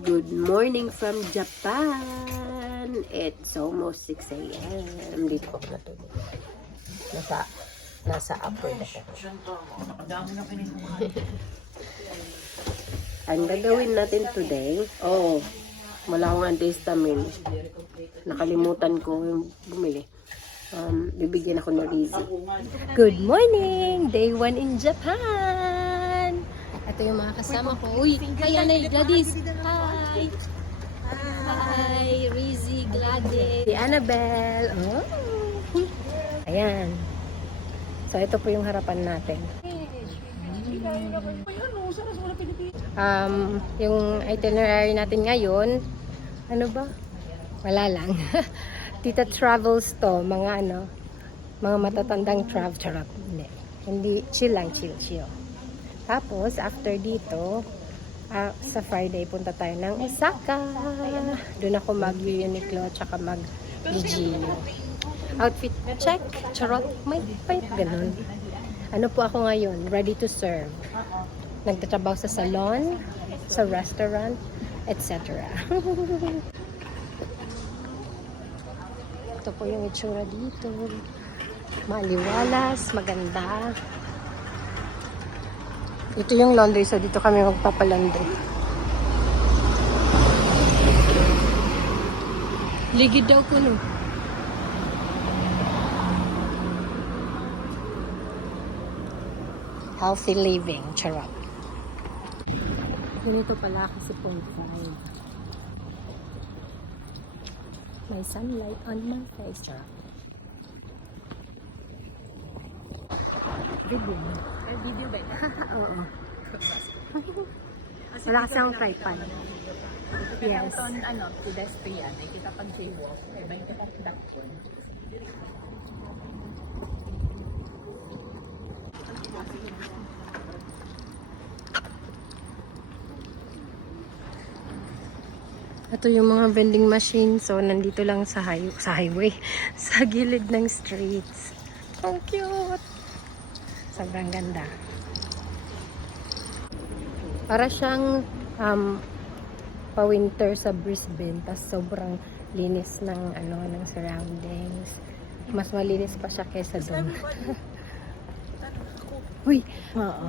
Good morning from Japan. It's almost 6 a.m. Dito ako natulog. Nasa upper deck ako. Ang gagawin natin today, wala akong antihistamine. Nakalimutan ko yung bumili. Bibigyan ako ni Rizzy. Good morning! Day 1 in Japan! Ito yung mga kasama ko. Uy! Hi, Anay! Gladys! Hi! Hi! Rizzy, Gladys! Si Annabelle! Oh! Ayan. So, ito po yung harapan natin. Yung itinerary natin ngayon, ano ba? Wala lang. Tita Travels to, mga matatandang travel. Hindi, chill lang, chill. Tapos, after dito, sa Friday, punta tayo ng Osaka. Doon ako mag-Uniqlo, tsaka mag-Gigio. Outfit check, charot, may ganun. Ano po ako ngayon? Ready to serve. Nagtatrabaho sa salon, sa restaurant, etc. Ito po yung itsura dito. Maliwalas, maganda. Ito yung laundry, so dito kami magpapalaundry. Ligid daw ko, no? Healthy living, charot. Ganito pala kasi 0.5. May sunlight on my face, charot. Video ba? Oo. Wala kasi akong tripod. Yes. Pedestrian, kita pag jaywalk, may 20 kang dakon. Ito yung mga vending machine. So, nandito lang sa highway. Sa gilid ng streets. Ang cute! Sobrang ganda. Para siyang pa-winter sa Brisbane. Tas sobrang linis ng ng surroundings. Mas malinis pa siya kaysa doon. Uy! Oo.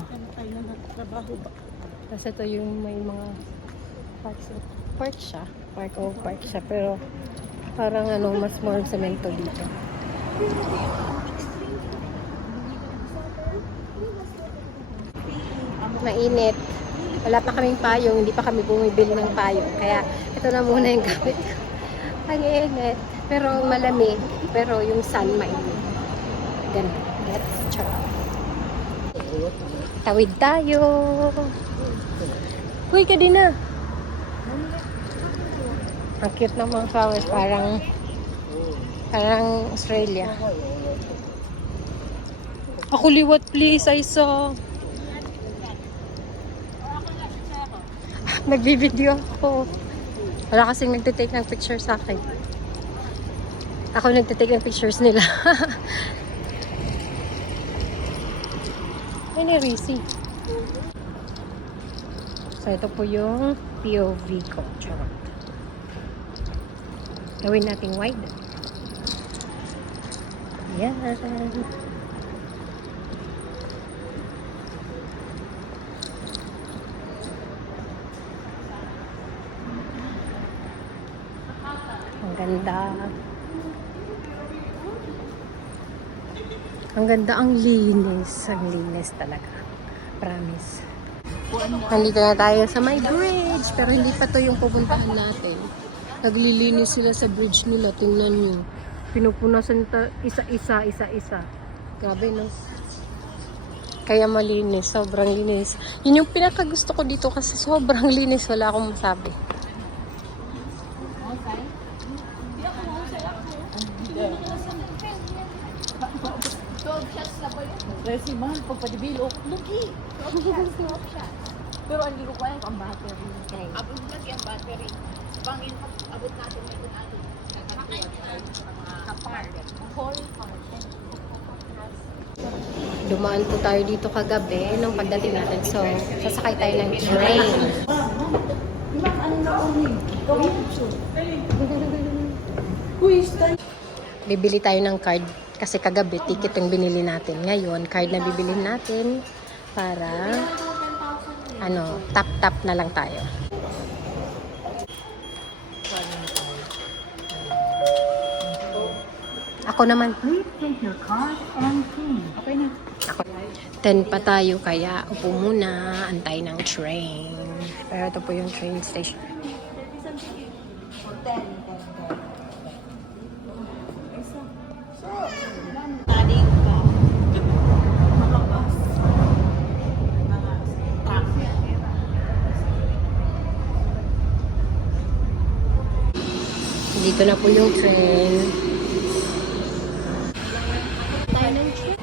Tapos ito yung may mga park siya. Park siya. Pero parang mas more semento dito. Mainit. Wala pa kaming payong. Hindi pa kami bumibili ng payong. Kaya ito na muna yung gamit ko. Ang init. Pero malamig. Pero yung sun mainit. Ganun. Let's try. Tawid tayo. Uy, ka din na. Ang cute ng mga flowers. Parang Australia. Ako liwat please. I saw. Nagbibideo ako. Wala kasing nagtitake ng picture sa akin. Ako nagtitake ng pictures nila. Ay, Rizzy. So, ito po yung POV ko. Charot. Gawin nating wide. Yan. Ang ganda. Ang ganda, ang linis. Ang linis talaga. Promise. Nandito na tayo sa may bridge. Pero hindi pa to yung pupuntahan natin. Naglilinis sila sa bridge nila. Tingnan nyo. Pinupunasan isa-isa. Grabe, no? Kaya malinis. Sobrang linis. Yun yung pinakagusto ko dito kasi sobrang linis. Wala akong masabi. Kasi mahal pag padibilo, lugi. Pero hindi ko kaya ang battery. Okay. Abot lagi ang battery. Bangin abot natin may natin. Dumaan po tayo dito kagabi nung pagdating natin. So, sasakay tayo ng train. Bibili tayo ng card kasi kagabi ticket yung binili natin. Ngayon, card na bibili natin para tap na lang tayo. Ako naman. Okay na. Ako. 10 pa tayo kaya upo muna, antay ng train. Pero ito po yung train station. Taling ka. Dito na po yung train. Tayo ng train.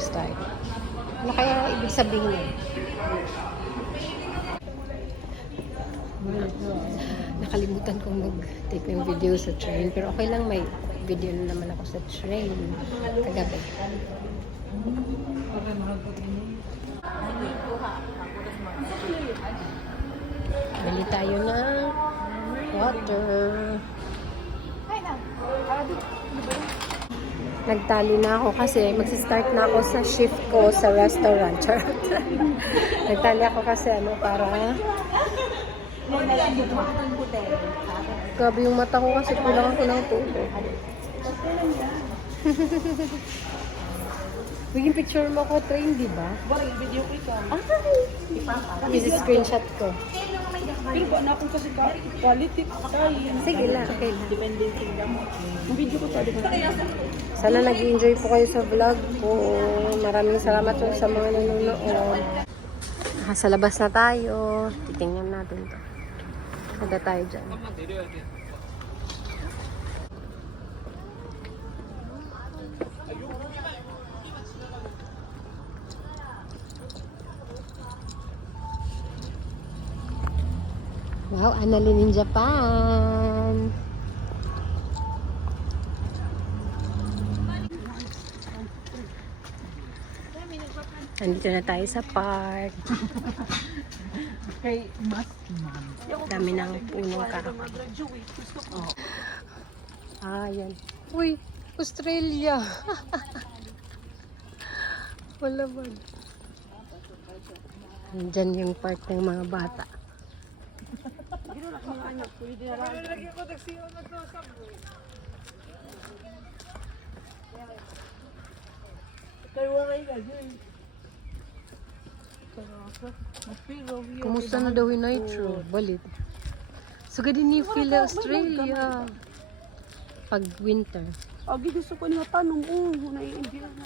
Start. Ano kaya ibig sabihin niya? Nakalimutan kong mag-take ng video sa train. Pero okay lang, may video na naman ako sa train kagabi. Bili tayo ng water. Nagtali na ako kasi magsistart na ako sa shift ko sa restaurant. Nagtali ako kasi para grabe yung mata ko kasi kulang ako ng tubig. Biging picture mo ko train, di ba? Video ko ito. I-screenshot ko. Pingo na akong kasi quality. Sige lang, okay lang. Dependency mo. Ang video ko sa diba? Sana nag-enjoy po kayo sa vlog ko. Maraming salamat po sa mga nanonood. Sa labas na tayo. Titingnan natin to. Kada tayo dyan. Wow, Annalyn in Japan. Nandito na tayo sa park. Kay mas Dami ng punong kahoy. Oh. Yan. Uy, Australia. Wala ba? Nandyan yung park ng mga bata. Kumusta na daw yung Nitro? Balit. So, ganun yung feel Australia. Pag winter. gusto ko niya tanong nai-enjoy na.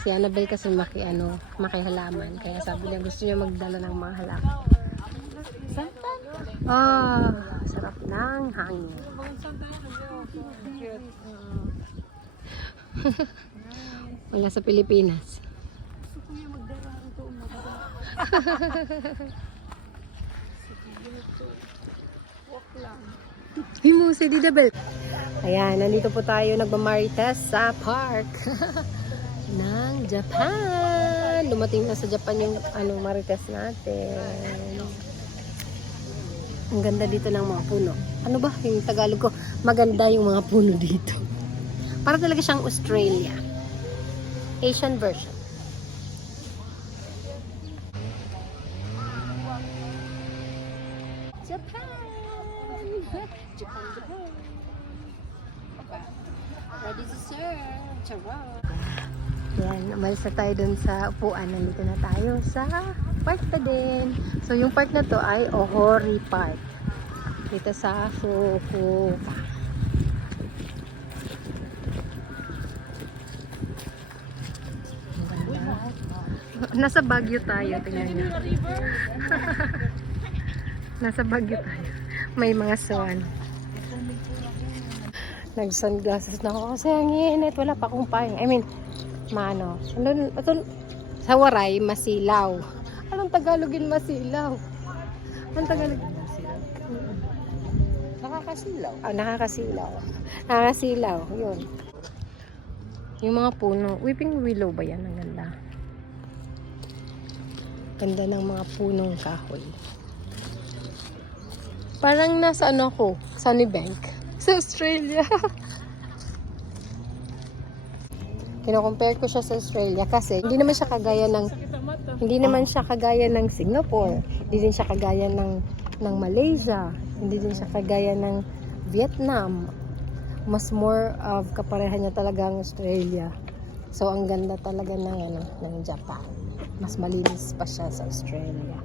Si Annabelle kasi makihalaman. Kaya sabi niya gusto niya magdala ng mga halaman. Sarap ng hangin. Wala sa Pilipinas. Gusto ko niya magdala ito walk lang. Himusi di Dabel. Ayan, nandito po tayo nagmamarites sa park ng Japan. Dumating na sa Japan yung marites natin. Ang ganda dito ng mga puno. Ano ba yung Tagalog ko? Maganda yung mga puno dito. Para talaga siyang Australia. Asian version. Japan! Japan. Ready to serve. Charot. Yan, umalis na tayo dun sa upuan. Nandito na tayo sa park pa din. So, yung park na to ay Ohori Park. Dito sa Fukuoka. Nasa Baguio tayo. Tingnan nyo. Nasa Baguio tayo. May mga swan. Nag-sunglasses na ako kasi ang init. Wala pa akong paing. I mean, sa Waray, masilaw. Anong Tagalogin masilaw? Anong Tagalogin masilaw? Nakakasilaw. Nakakasilaw. Nakakasilaw. Yun. Yung mga puno. Weeping willow ba yan? Ang ganda. Ganda ng mga punong kahoy. Parang nasa ano ako, Sunnybank. Sa Australia. Kino-compare ko siya sa Australia kasi hindi naman siya kagaya ng Singapore. Hindi din siya kagaya ng Malaysia. Hindi din siya kagaya ng Vietnam. Mas more of kapareha niya talaga ang Australia. So ang ganda talaga ng Japan. Mas malinis pa siya sa Australia.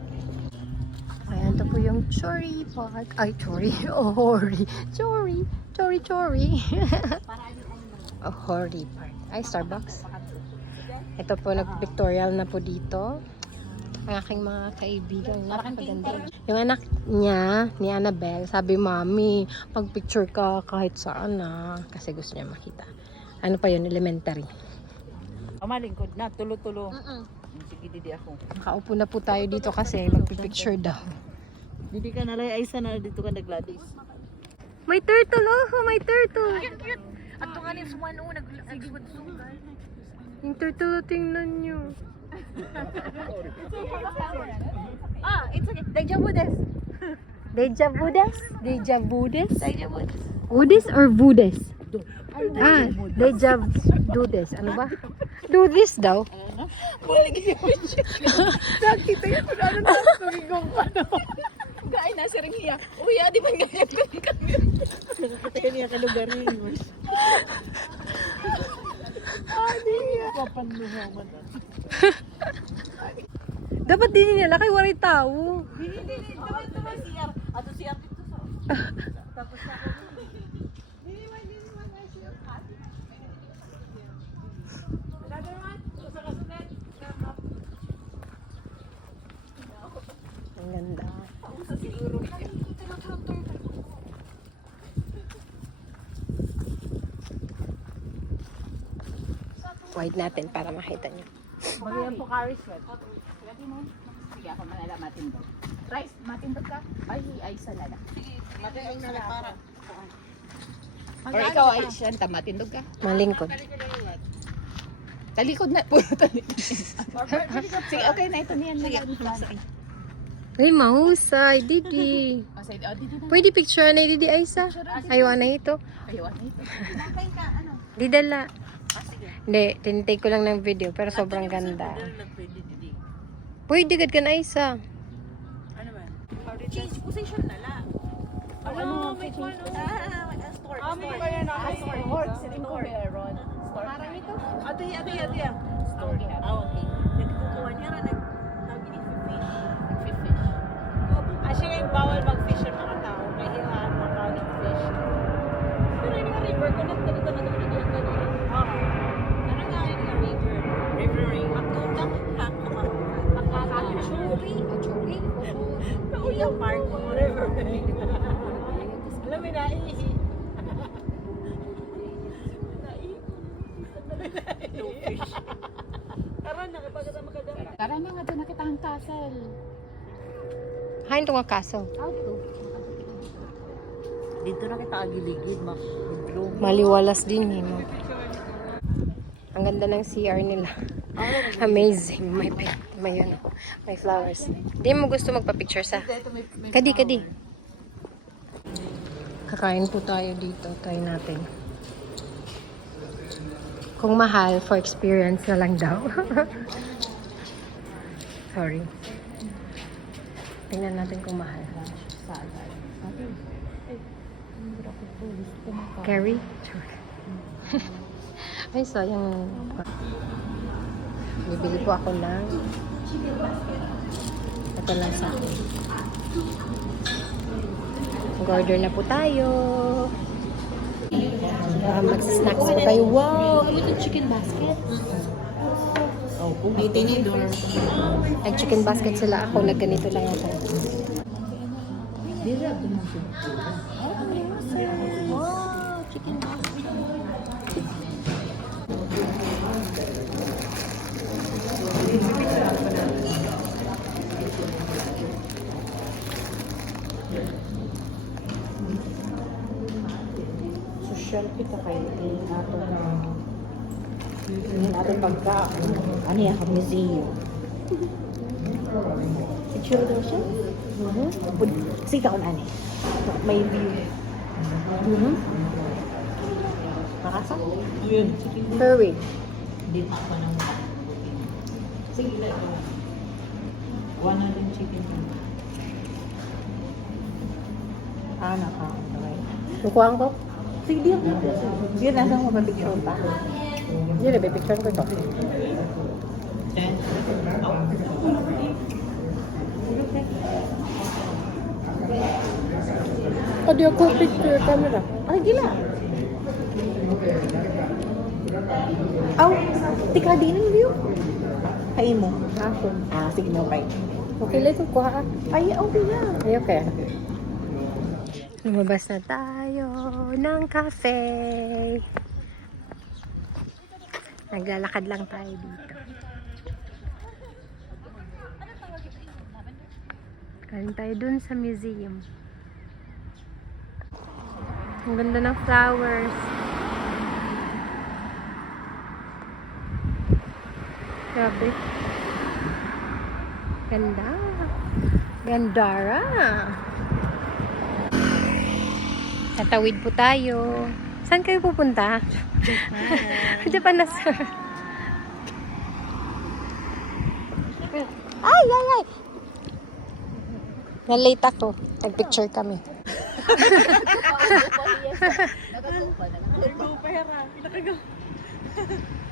Ayan, ito po yung Chori Park. Ay, Chori. Oh, Hori. Chori. Oh, Hori Park. Ay, Starbucks. Ito po, nag-pictorial na po dito. Ang aking mga kaibigan. Napakaganda. Yung anak niya, ni Annabelle, sabi, Mami, pag-picture ka kahit saan na. Kasi gusto niya makita. Ano pa yun? Elementary. Malingkod na, tulo-tulo. Sige, didi ako. Nakaupo na po tayo dito kasi magpipicture daw. Didi ka nalay, ay sana dito ka nagladis. May turtle, oh! May turtle! Cute! At ito nga ni Swan, nagsugat. Yung turtle, tingnan nyo. It's okay. Deja vu des. Deja Budes? Deja Budes? Deja vu des. Budes or Budes? Deja Dudes. Ano ba? Do this daw. Bulig yun siya. Nakita yun kung ano na tumigong pa no. Gaya na si Ringhiya. Uy, di man ganyan kami. Nakakatakan niya ka lugar yun. Niya. Kapanluha man. Dapat din nila kay waray tao. Hindi. Tumal siya. Ato siya dito sa. Tapos na ako. Hindi man. Ang ganda. Wide natin para makita nyo. Magyan po carry sweat. Lagi mo. Sige, ako manala matindog. Rice, matindog ka? Ay, salada. Sige, matindog na lang para. Or ikaw ay siyanta, matindog ka? Malingkod. Talikod na, puro talikod. Sige, okay na ito niyan. Uy, mahusay. Didi. Pwede picture na Didi Aisa. Ayaw na ito. Di dala. Hindi, tinitake ko lang ng video pero sobrang ganda. Pwede gad ka na Aisa. Ano ba? Change position na lang. Ano? May store. Store. May kaya na ako store. Store. Parang ito? Ate. Store. Okay. Nagkukuha niya na nag-fish. Asya ngayon bawal mag-fish ang mga tao. May hilaan mga tao ng-fish. Pero yung mga river, connect na dito na ganito. Ano nga yung mga river? River ring. Churi. Kaulang park mo, river ring. Alam mo na, ihi. No fish. Karon nakapagkasama ka dyan. Karon na nga dyan nakita ang castle. Hain ito nga kaso. Dito na kita agiligid, mag-bloom. Maliwalas din eh. No? Ang ganda ng CR nila. Amazing. May flowers. Hindi mo gusto magpa-picture sa? Kadi. Kakain po tayo dito. Try natin. Kung mahal, for experience na lang daw. Sorry. Tingnan natin kung mahal. Carry? Ay, sayang. Bibili po ako ng ito lang sa akin. Mag-order na po tayo. Mag-snacks po tayo. Wow! Ano yung chicken basket? May tinidor. Nag-chicken basket sila. Ako, nag-ganito lang ako. Wow! Chicken basket. Social kita kayo. Tingin natin pagka, ano yan, museum. Picture daw siya. Sige ka ulan eh. May view. Makasa? Yun. Hurry. Hindi pa ako nang sige lang. One na rin chicken. Naka. Okay. Sukuhan ko. Sige, diyan. Diyan, nasa mo mapipicture pa. Hindi, nabipicture ko ito. Di ako picture camera. Ay, gila. Aw, tika din ang view. Kaya mo. Ako. Sige mo, bye. Okay lang ito, kuha ka. Ay, okay na. Ay, okay. Lumabas na tayo ng cafe. Naglalakad lang tayo dito. Kaling tayo dun sa museum. Ang ganda ng flowers. Grabe. Ganda. Gandara. Tatawid po tayo. Saan kayo pupunta? Japan. Japan na, sir. Ay, ay, ay! Na-late ako. Nag-picture kami. Pera. Pinakagaw.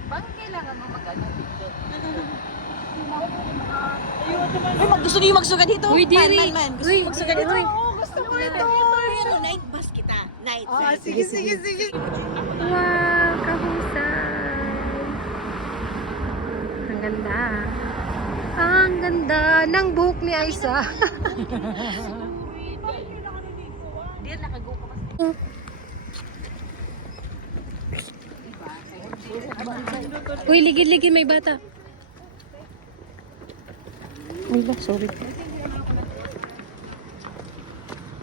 Bakit kailangan mo mag-ano dito? Ay, gusto niyo magsuga dito? Uy, diri. Gusto niyo magsuga dito? Uy. Oo, gusto ko ito. Pero night bus kita. Night. Sige. Wow, kahusay. Ang ganda. Ang ganda ng buhok ni Aisa. Diyan nakago ka kasi. Uy, ligid-ligid may bata. Uy, sorry.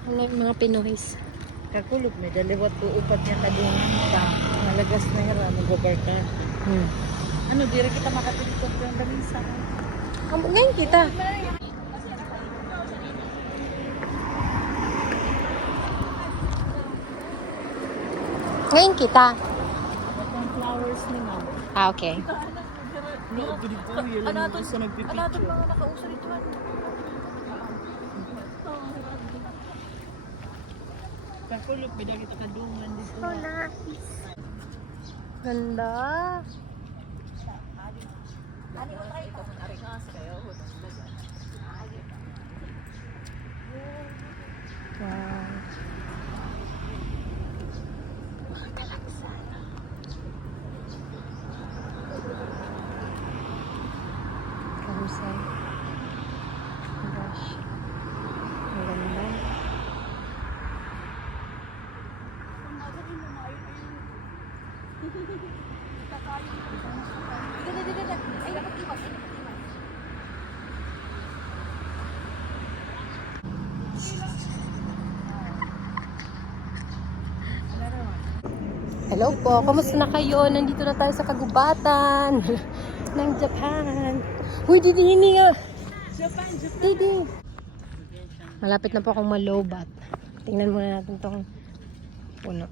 Ano yung mga Pinoys? Kakulog may daliwat ko upat niya tagungan ka. Nalagas na hira, mag-over ka. Ano, di rin kita makatilikot yung lamisa. Ngayon kita. Ngayon kita. Ang flowers ni ma'am. Okay. No, ganito yun. Ano ito? Ano ito mga makauso dito? Kakulog, may kita kadungan dito. So nice. Ganda. Wow. Kahusay. Gosh. Ang ganda. Ay, dapat iwas. Hello po, kamusta na kayo? Nandito na tayo sa kagubatan ng Japan. Uy, Didi, hindi nga. Didi. Malapit na po akong malobat. Tingnan muna natin tong puno.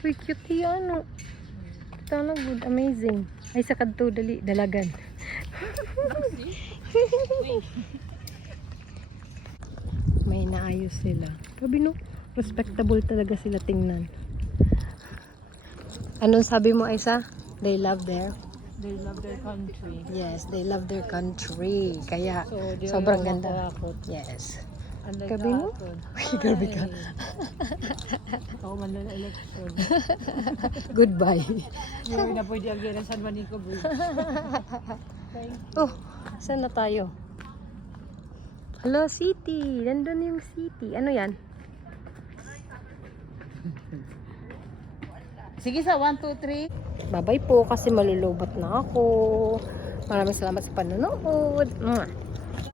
Uy, cute yan. Ito na good, amazing. Ay, sa kadto, dali, dalagan. May naayos sila. Sabi no, respectable talaga sila tingnan. Anong sabi mo, Aisa? They love their? They love their country. Yes, they love their country. Kaya, So, di sobrang wala ganda. makarakot. Yes. Unlike Gabi mo? kahapon. Uy, grabe ka. Ako man na election. Goodbye. Yung na pwede ang gano'n San Juanico Bridge. Oh, saan na tayo? Hello, city. Nandun yung city. Ano yan? Sige sa 1, 2, 3. Bye-bye po kasi malulubat na ako. Maraming salamat sa panonood.